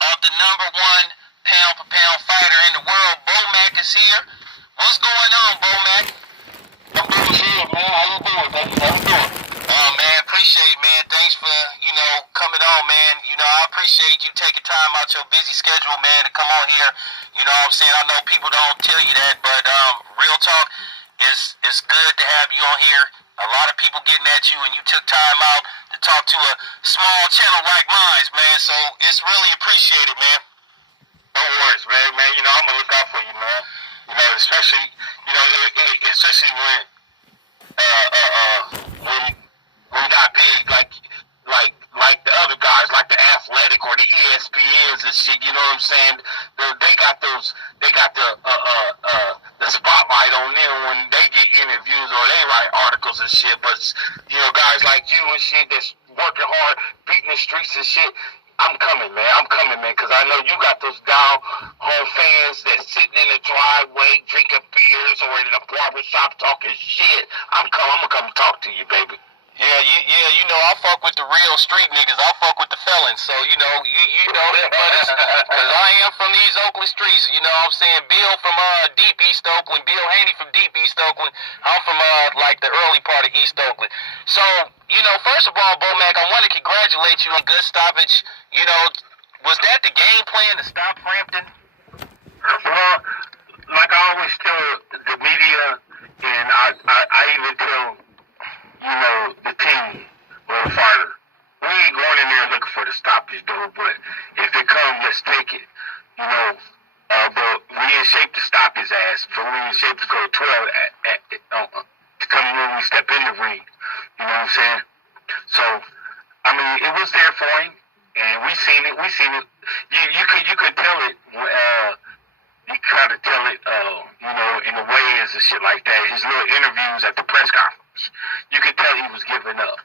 of the number one pound for pound fighter in the world. Bo Mac is here. What's going on, Bo Mac? I'm doing good, man. How you doing, baby? How you doing? Oh man, appreciate it, man. Thanks for, coming on, man. I appreciate you taking time out your busy schedule, man, to come on here. You know what I'm saying? I know people don't tell you that, but real talk, it's good to have you on here. A lot of people getting at you, and you took time out to talk to a small channel like mine, man. So it's really appreciated, man. No worries, man. I'm gonna look out for you, man. Especially, especially when you got big, like the other guys, like the Athletic or the ESPNs and shit. You know what I'm saying? They got the spotlight on them when they get interviews or they write articles and shit. But guys like you and shit that's working hard, beating the streets and shit. I'm coming, man, because I know you got those down-home fans that's sitting in the driveway drinking beers or in the barber shop talking shit. I'm gonna come talk to you, baby. I fuck with the real street niggas. I fuck with the felons. So, you know that, brothers. Because I am from these Oakland streets. You know what I'm saying? Bill from Deep East Oakland. Bill Haney from Deep East Oakland. I'm from like the early part of East Oakland. So, first of all, Bo Mac, I want to congratulate you on good stoppage. Was that the game plan to stop Frampton? Well, like I always tell the media, and I even tell, the team or the fighter, we ain't going in there looking for the stoppage, though, but if it comes, let's take it. But we in shape to stop his ass, but we in shape to go 12 to come when we step in the ring. You know what I'm saying? So, it was there for him. And we seen it. You could tell it. You try to tell it, in the ways and shit like that. His little interviews at the press conference. You could tell he was giving up.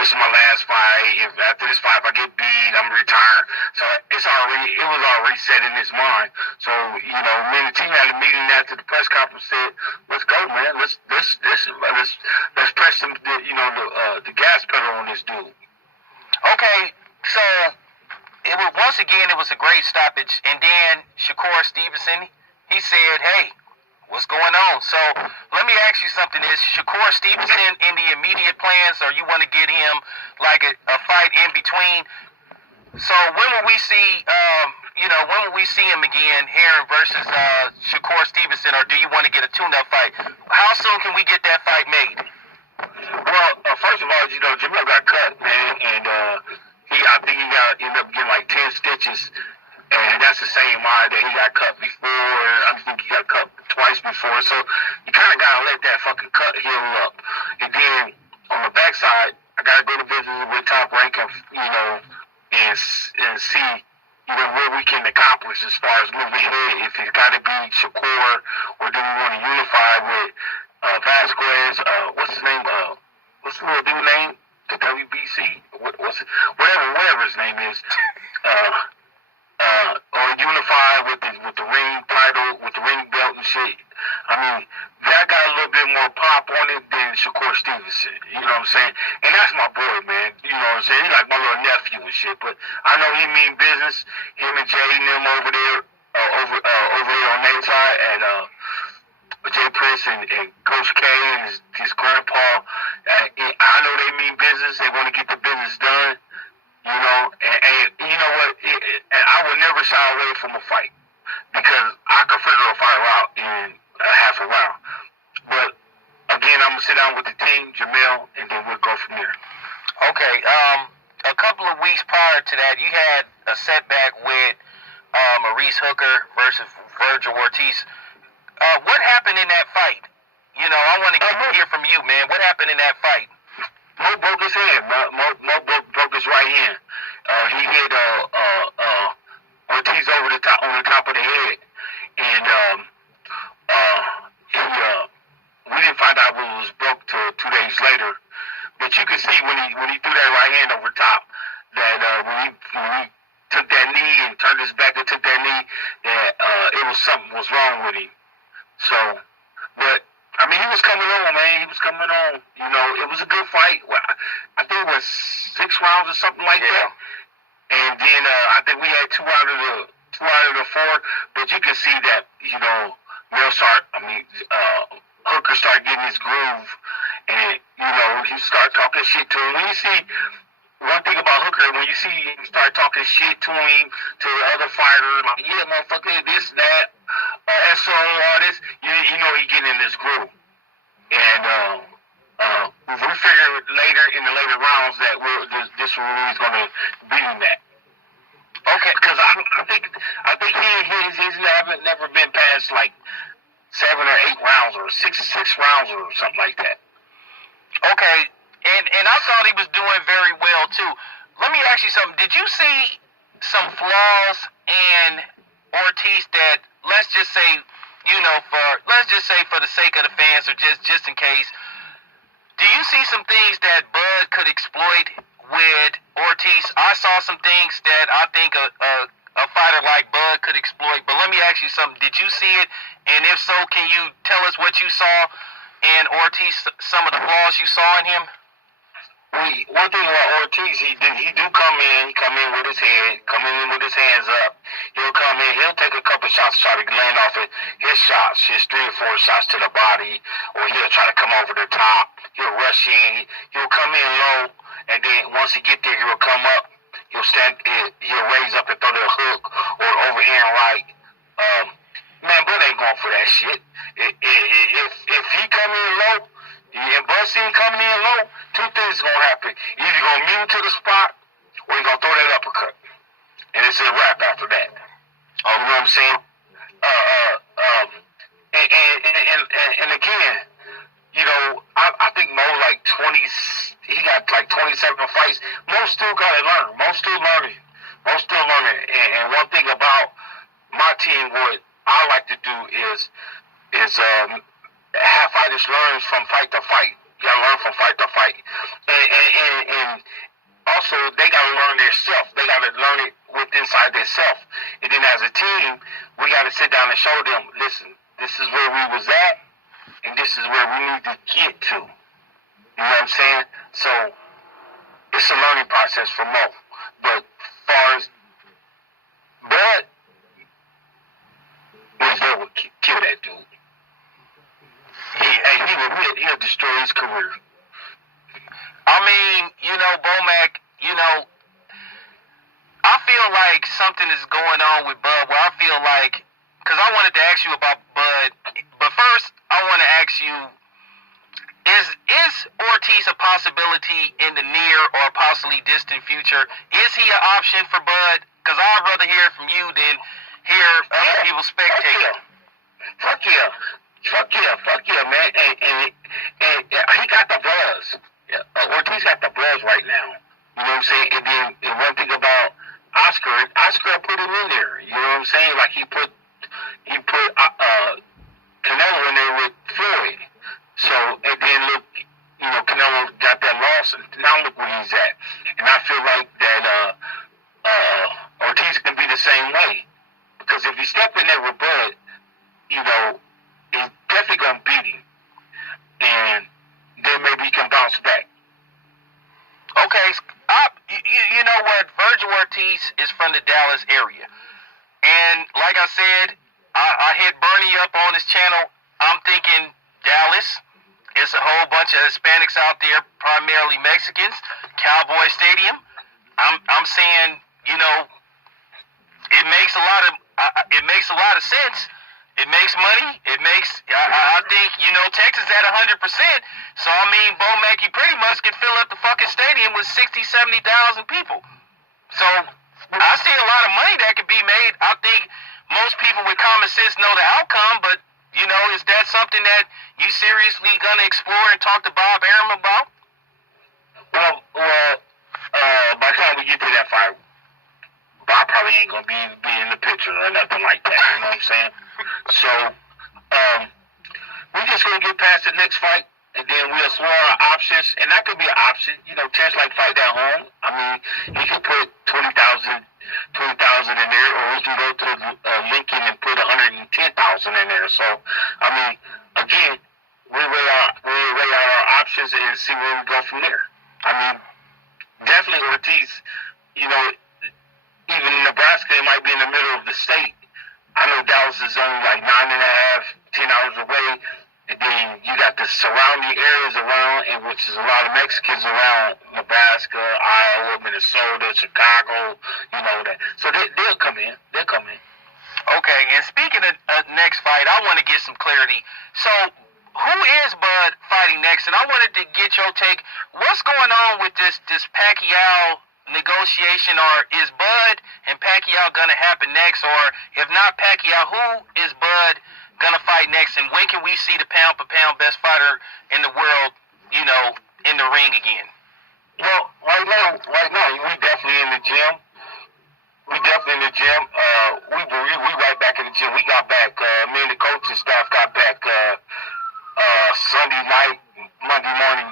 This is my last fight. If after this fight, if I get beat, I'm retired. So it was already set in his mind. So me and the team had a meeting after the press conference. Said, "Let's go, man. Let's press the gas pedal on this dude." Okay. So, it was a great stoppage. And then Shakur Stevenson, he said, hey, what's going on? So, let me ask you something. Is Shakur Stevenson in the immediate plans, or you want to get him like a fight in between? So, when will we see, him again, Heron versus Shakur Stevenson, or do you want to get a tune-up fight? How soon can we get that fight made? Well, first of all, Jamil got cut, man, and I think he ended up getting like 10 stitches, and that's the same eye that he got cut before. I think he got cut twice before, so you kind of got to let that fucking cut heal up. And then on the backside, I got to go to business with Top Rank, and see, what we can accomplish as far as moving ahead. If it's got to be Shakur, or do we want to unify with Vasquez, what's his name, what's the little dude name? The WBC, whatever his name is, or unify with the ring title, with the ring belt and shit. That got a little bit more pop on it than Shakur Stevenson. You know what I'm saying? And that's my boy, man. You know what I'm saying? He's like my little nephew and shit. But I know he mean business. Him and Jay and them over there, over there on that side, and Jay Prince and Coach K and his grandpa, I know they mean business. They want to get the business done, and you know what? And I would never shy away from a fight because I can figure a fight out in a half a round. But again, I'm gonna sit down with the team, Jamil, and then we'll go from there. Okay. A couple of weeks prior to that, you had a setback with Maurice Hooker versus Virgil Ortiz. What happened in that fight? I want to hear from you, man. What happened in that fight? Mo broke his hand. Mo broke his right hand. He hit Ortiz over the top, on the top of the head, and we didn't find out when it was broke till 2 days later. But you could see when he threw that right hand over top, that when he took that knee and turned his back and took that knee, that something was wrong with him. So, but he was coming on, man. He was coming on. It was a good fight. I think it was 6 rounds or something like that. And then I think we had two out of the four, but you can see that, Hooker started getting his groove, and he started talking shit to him. When you see one thing about Hooker, when you see him start talking shit to him, to the other fighter, like, yeah, motherfucker, this, that, SO, all this, you know he getting in this groove. And we figured in the later rounds that this one is going to beat him that. Okay, because I think he's never been past like 7 or 8 rounds or six rounds or something like that. Okay, and I thought he was doing very well too. Let me ask you something. Did you see some flaws in Ortiz that, let's just say for the sake of the fans or just in case, do you see some things that Bud could exploit with Ortiz? I saw some things that I think a fighter like Bud could exploit, but let me ask you something. Did you see it? And if so, can you tell us what you saw in Ortiz, some of the flaws you saw in him? One thing about Ortiz, he do come in with his hands up. He'll come in, he'll take a couple shots, try to land off it. His 3 or 4 shots to the body, or he'll try to come over the top. He'll rush in, he'll come in low, and then once he get there, he'll come up. He'll raise up and throw the hook or overhand right. Man, Bud ain't going for that shit. If he come in low, and Bud see him coming in low, 2 things is gonna happen. Either you're gonna meet him to the spot, or you're gonna throw that uppercut, and it's a wrap after that. You know what I'm saying? And again, I think Mo like 20. He got like 27 fights. Mo still gotta learn. Mo still learning. And one thing about my team, what I like to do is have fighters learn from fight to fight. You gotta learn from fight to fight. And also they gotta learn their self. They gotta learn it inside their self. And then as a team, we gotta sit down and show them, listen, this is where we was at, and this is where we need to get to. You know what I'm saying? So it's a learning process for Mo. But as far as Bud, he'll kill that dude. He'll destroy his career. I mean, Bo Mac, I feel like something is going on with Bud where I feel like, because I wanted to ask you about Bud, but first I want to ask you, is Ortiz a possibility in the near or possibly distant future? Is he an option for Bud? Because I'd rather hear it from you than hear other people spectate. Fuck yeah, man. And he got the buzz. Ortiz got the buzz right now. You know what I'm saying? And then one thing about Oscar put him in there. You know what I'm saying? Like he put Canelo in there with Floyd. So, and then look, Canelo got that loss, and now look where he's at. And I feel like that Ortiz can be the same way. Because if he step in there with Bud, he's definitely going to beat him. And then maybe he can bounce back. Okay, you know what? Virgil Ortiz is from the Dallas area. And like I said, I hit Bernie up on his channel. I'm thinking Dallas. It's a whole bunch of Hispanics out there, primarily Mexicans. Cowboy Stadium. I'm saying, it makes a lot of sense. It makes money. I think, Texas at 100%. So, I mean, Bo Mac, you pretty much can fill up the fucking stadium with 60,000, 70,000 people. So, I see a lot of money that could be made. I think most people with common sense know the outcome, but, is that something that you seriously gonna explore and talk to Bob Arum about? Well, by the time we get to that fight, Bob probably ain't gonna be in the picture or nothing like that. You know what I'm saying? So, we're just gonna get past the next fight, and then we'll explore our options, and that could be an option. Terence like fight at home. I mean, he can put 20,000 in there, or we can go to Lincoln and put 110,000 in there. So, I mean, again, we'll weigh out our options and see where we go from there. I mean, definitely Ortiz, Nebraska. It might be in the middle of the state. I know Dallas is only like 9.5, 10 hours away. And then you got the surrounding areas around, and which is a lot of Mexicans around Nebraska, Iowa, Minnesota, Chicago, you know that. So they'll come in. They'll come in. Okay, and speaking of next fight, I want to get some clarity. So, who is Bud fighting next? And I wanted to get your take. What's going on with this Pacquiao negotiation, or is Bud and Pacquiao gonna happen next? Or if not Pacquiao, who is Bud gonna fight next? And when can we see the pound for pound best fighter in the world, you know, in the ring again? Well, right now, we definitely in the gym. We right back in the gym. We got back. Me and the coaching staff got back Sunday night, Monday morning.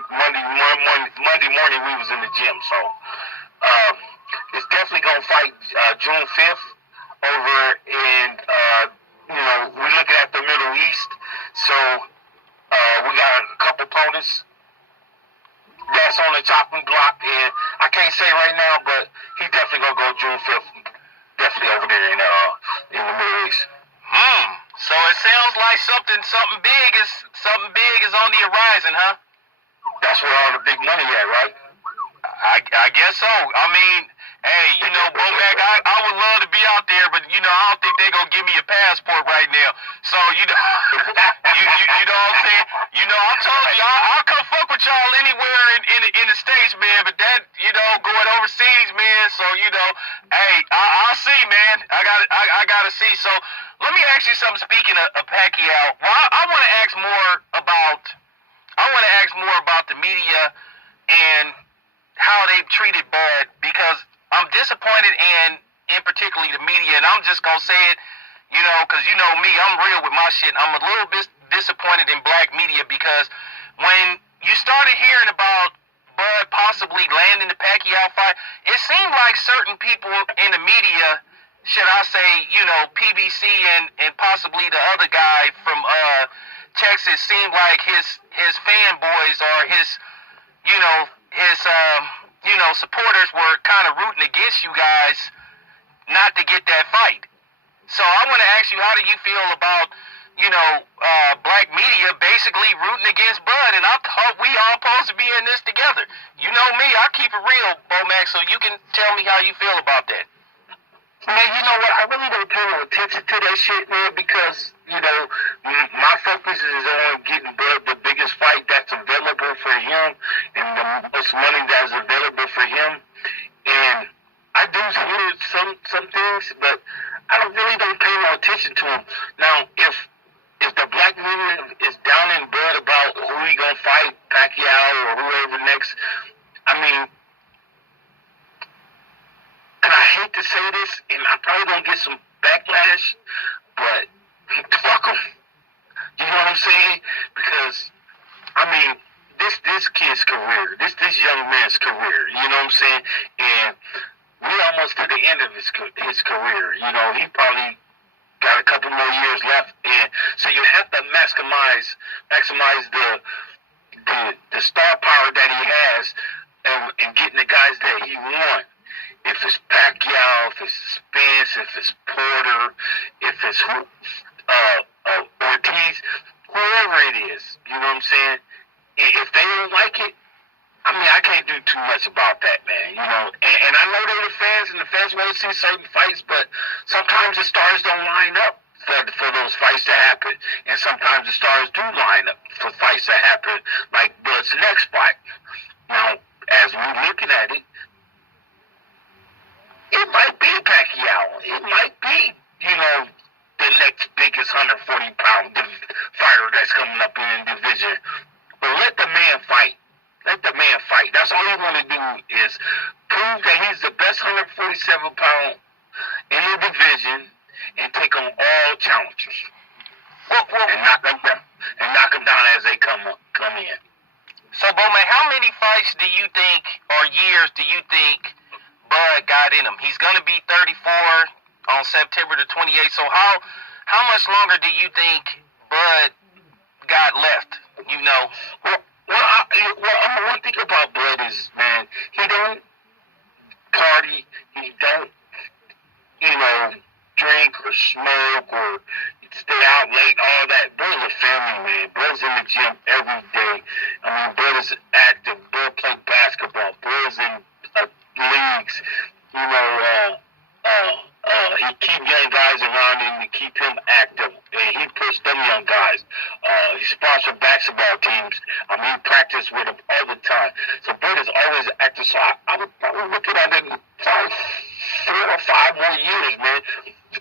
We was in the gym. So it's definitely gonna fight June 5th over in we're looking at the Middle East. So we got a couple opponents that's on the chopping block, and I can't say right now, but he's definitely gonna go June 5th. Definitely over there in the Middle East. So it sounds like something big is on the horizon, huh? That's where all the big money at, right? I guess so. I mean, hey, you know, Bo Mac, I would love to be out there, but you know, I don't think they're gonna give me a passport right now. So you know, you know what I'm saying? You know, I told you I'll come fuck with y'all anywhere in the States, man. But that, you know, going overseas, man. So you know, hey, I'll see, man. I gotta see. So let me ask you something. Speaking of Pacquiao, well, I want to ask more about the media and how they've treated Bud, because I'm disappointed in particularly the media, and I'm just gonna say it, you know, because you know me, I'm real with my shit. I'm a little bit disappointed in black media, because when you started hearing about Bud possibly landing the Pacquiao fight, it seemed like certain people in the media, should I say, you know, PBC and possibly the other guy from Texas, seemed like his fanboys or his supporters were kind of rooting against you guys not to get that fight. So I want to ask you, how do you feel about, you know, black media basically rooting against Bud? And I thought we all supposed to be in this together. You know me, I keep it real, Bo Mac, so you can tell me how you feel about that. Man, you know what? I really don't pay no attention to that shit, man, because, you know, my focus is on getting Bud the biggest fight that's available for him and the most money that's available for him. And I do hear some things, but I really don't pay no attention to him. Now, if the black media is down in Bud about who he gonna fight, Pacquiao or whoever next, I mean, and I hate to say this, and I probably gonna get some backlash, but fuck him. You know what I'm saying? Because, I mean, this kid's career, this young man's career, you know what I'm saying? And we almost to the end of his career. You know, he probably got a couple more years left, and so you have to maximize the star power that he has, and getting the guys that he wants. If it's Pacquiao, if it's Spence, if it's Porter, if it's Ortiz, whoever it is, you know what I'm saying? If they don't like it, I mean, I can't do too much about that, man. You know, and I know they're the fans, and the fans want to see certain fights, but sometimes the stars don't line up for those fights to happen, and sometimes the stars do line up for fights to happen, like Bud's next fight. Now, as we're looking at it, it might be Pacquiao. It might be, you know, the next biggest 140-pound fighter that's coming up in the division. But let the man fight. Let the man fight. That's all he want to do is prove that he's the best 147-pound in the division and take on all challengers. And knock them down as they come in. So, Bowman, how many fights do you think, or years do you think Bud got in him? He's going to be 34 on September the 28th. So how much longer do you think Bud got left? You know. One thing about Bud is, man, he don't party. He don't drink or smoke or stay out late, all that. Bro's a family man. Bro's in the gym every day. I mean, Bro is active. Bro play basketball. Bro's in leagues. He keep young guys around him to keep him active. And he pushed them young guys. He sponsored basketball teams. I mean, he practiced with them all the time. So Bro is always active. So I would probably look at it in 4 or 5 more years, man.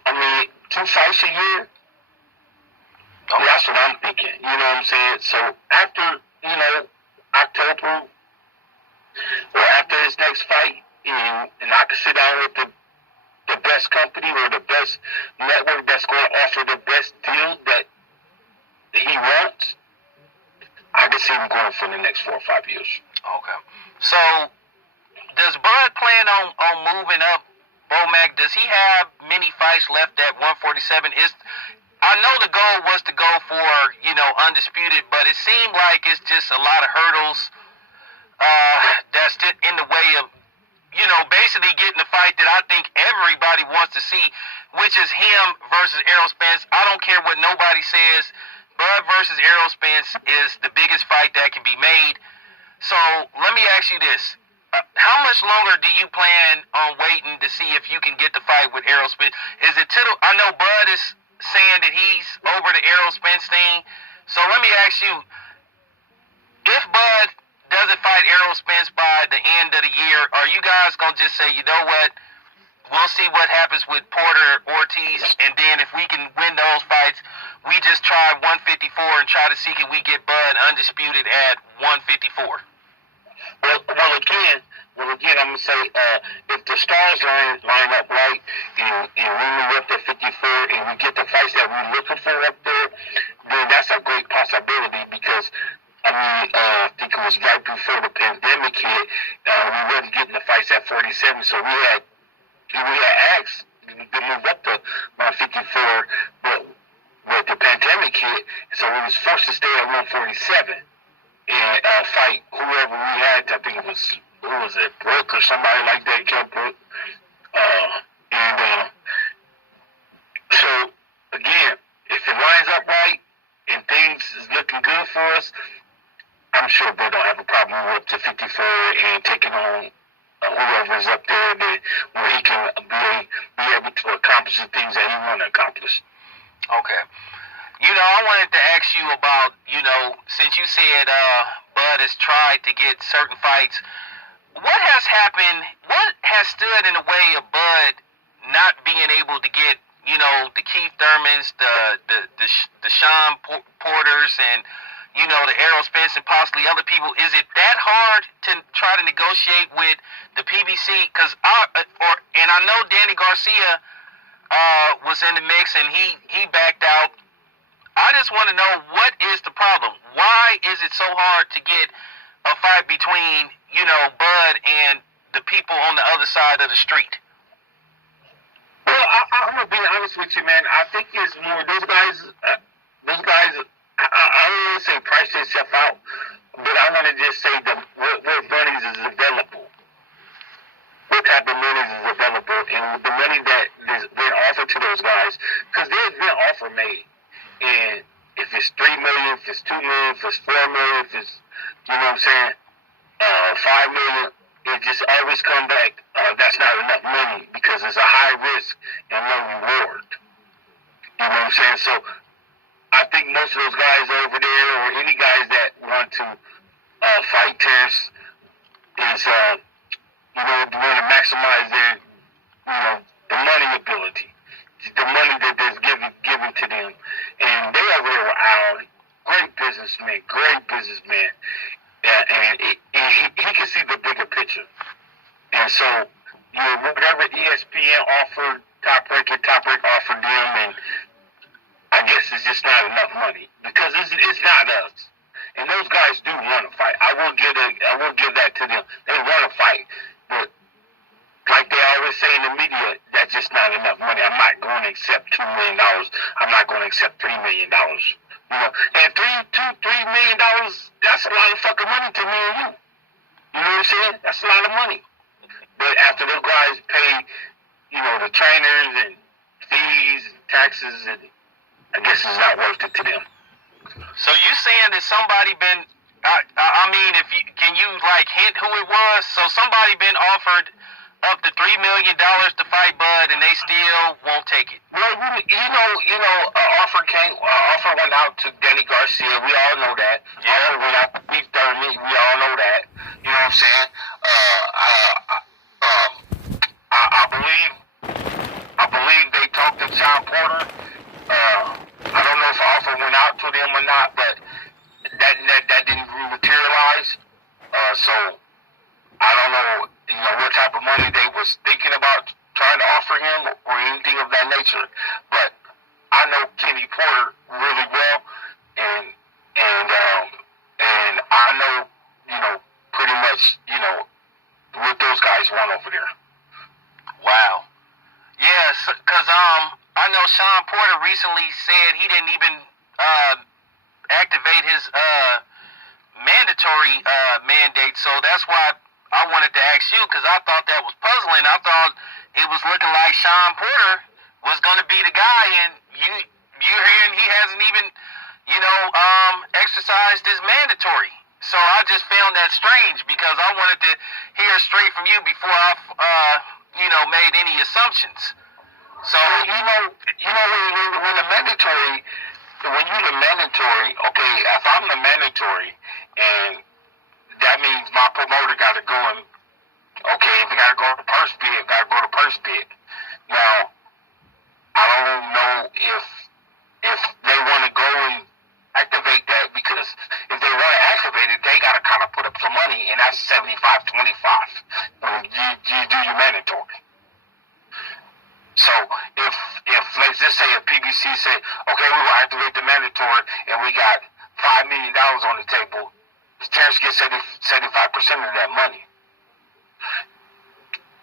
I mean, 2 fights a year. Oh, that's what I'm thinking. You know what I'm saying? So after, October or after his next fight, and I can sit down with the best company or the best network that's going to offer the best deal that he wants, I can see him going for the next 4 or 5 years. Okay. So does Bud plan on moving up? Bo Mac, does he have many fights left at 147? I know the goal was to go for, undisputed, but it seemed like it's just a lot of hurdles that's in the way of, basically getting the fight that I think everybody wants to see, which is him versus Errol Spence. I don't care what nobody says. Bud versus Errol Spence is the biggest fight that can be made. So let me ask you this. How much longer do you plan on waiting to see if you can get the fight with Errol Spence? Is it I know Bud is saying that he's over the Errol Spence thing. So let me ask you, if Bud doesn't fight Errol Spence by the end of the year, are you guys going to just say, you know what, we'll see what happens with Porter Ortiz, and then if we can win those fights, we just try 154 and try to see can we get Bud undisputed at 154? Well, again, I'm gonna say if the stars line up right, and we move up to 54, and we get the fights that we're looking for up there, then that's a great possibility. Because I think it was right before the pandemic hit, we wasn't getting the fights at 47, so we had asked to move up to 154, but the pandemic hit, so we was forced to stay at 147. And fight whoever we had. I think it was, who was it, Brooke or somebody like that, Joe Brooke. So, again, if it lines up right and things is looking good for us, I'm sure Brooke don't have a problem with up to 54 and taking on whoever's up there where he can be able to accomplish the things that he want to accomplish. Okay. I wanted to ask you about, since you said Bud has tried to get certain fights, what has happened, what has stood in the way of Bud not being able to get, the Keith Thurmans, the Sean Porters, and, the Errol Spence and possibly other people? Is it that hard to try to negotiate with the PBC? And I know Danny Garcia was in the mix and he backed out. I just want to know, what is the problem? Why is it so hard to get a fight between, Bud and the people on the other side of the street? Well, I'm going to be honest with you, man. I think it's more those guys, I don't want to say price themselves out, but I want to just say what monies is available. What type of monies is available, and the money that is being offered to those guys, because there's been an offer made. And if it's $3 million, if it's $2 million, if it's $4 million, if it's, 5 million, it just always come back, that's not enough money because it's a high risk and low reward. You know what I'm saying? So I think most of those guys over there, or any guys that want to fight Terence, is, want to maximize their, the money ability. The money that is given to them. And they over there were out. Great businessman. And he can see the bigger picture. And so, whatever ESPN offered, Top Rank offered them, and I guess it's just not enough money. Because it's not us. And those guys do want to fight. I will give that to them. They want to fight. But like they always say in the media, that's just not enough money. I'm not going to accept $2 million. I'm not going to accept $3 million. And $3 million, that's a lot of fucking money to me and you. You know what I'm saying? That's a lot of money. But after those guys pay the trainers and fees, and taxes, and I guess it's not worth it to them. So you saying that somebody been? I mean, if you can you like hint who it was? So somebody been offered up to $3 million to fight Bud, and they still won't take it. Well, offer went out to Danny Garcia. We all know that. Yeah. Offer went out to Beef Thurman. We all know that. You know what I'm saying? I believe they talked to Sean Porter. I don't know if the offer went out to them or not, but that didn't materialize. So I don't know, what type of money they was thinking about trying to offer him or anything of that nature. But I know Kenny Porter really well, and I know, pretty much, what those guys want over there. Wow. Yes, because I know Sean Porter recently said he didn't even activate his mandatory mandate, so that's why I wanted to ask you, because I thought that was puzzling. I thought it was looking like Sean Porter was going to be the guy, and you hearing he hasn't even exercised his mandatory. So I just found that strange, because I wanted to hear straight from you before I made any assumptions. So when the mandatory, when you're the mandatory, okay, if I'm the mandatory, and that means my promoter got to go and, okay, if you got to go to purse bid, Now, I don't know if they want to go and activate that, because if they want to activate it, they got to kind of put up some money, and that's 75-25 when you do your mandatory. So if let's just say a PBC say, okay, we will activate the mandatory, and we got $5 million on the table, Terence gets 75% of that money.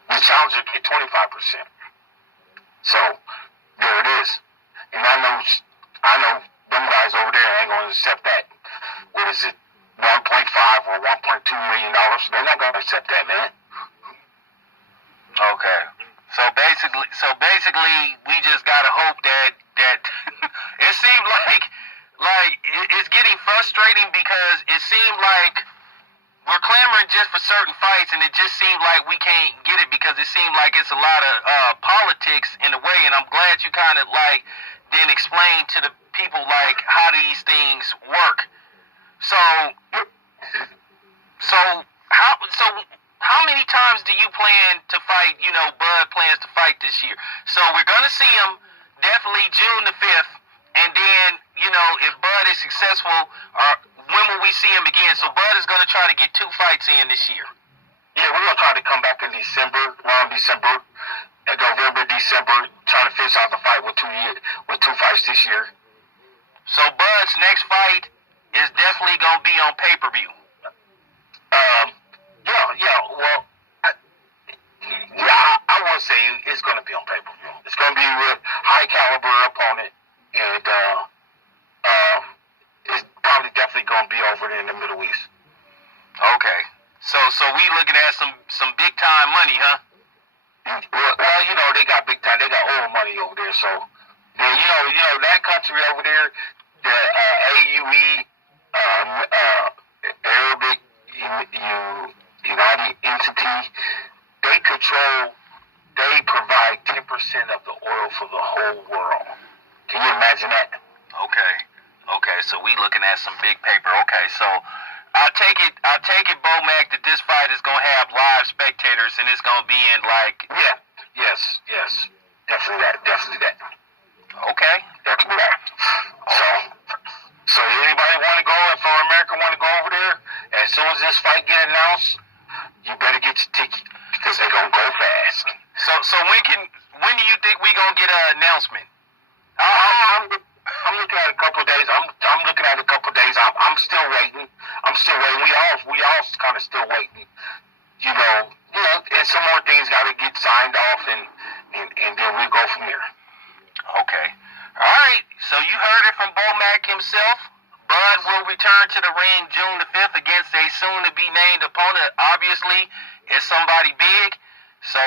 The challenger get 25%. So there it is. And I know them guys over there ain't gonna accept that. What is it, 1.5 or $1.2 million? They're not gonna accept that, man. okay. So basically, we just gotta hope that it seemed like it's getting frustrating, because it seemed like we're clamoring just for certain fights, and it just seemed like we can't get it, because it seemed like it's a lot of politics in the way. And I'm glad you kind of then explain to the people how these things work. So how many times do you plan to fight? Bud plans to fight this year. So we're gonna see him definitely June the 5th, and then if Bud is successful, when will we see him again? So Bud is gonna try to get 2 fights in this year. Yeah, we're gonna try to come back in around December, and November, December, trying to finish out the fight with 2 fights this year. So Bud's next fight is definitely gonna be on pay-per-view. Well, I would say it's going to be on pay-per-view. It's going to be with high-caliber opponent, and it's probably definitely going to be over there in the Middle East. Okay. So we looking at some big-time money, huh? Well, they got big time. They got oil money over there, so that country over there, the AUE, Arabic United Entity, they provide 10% of the oil for the whole world. Can you imagine that? Okay, so we looking at some big paper. Okay, so I take it, Bo Mac, that this fight is gonna have live spectators, and it's gonna be in yes, definitely that. Okay. Definitely that. So anybody want to go, if America want to go over there, as soon as this fight get announced, you better get your ticket, because they're gonna go fast. So when do you think we gonna get an announcement? I'm looking at a couple of days. I'm looking at a couple of days. I'm still waiting. We all kind of still waiting. And some more things got to get signed off, and then we go from there. Okay. All right. So you heard it from Bo Mac himself. Bud will return to the ring June the 5th against a soon-to-be-named opponent. Obviously, it's somebody big. So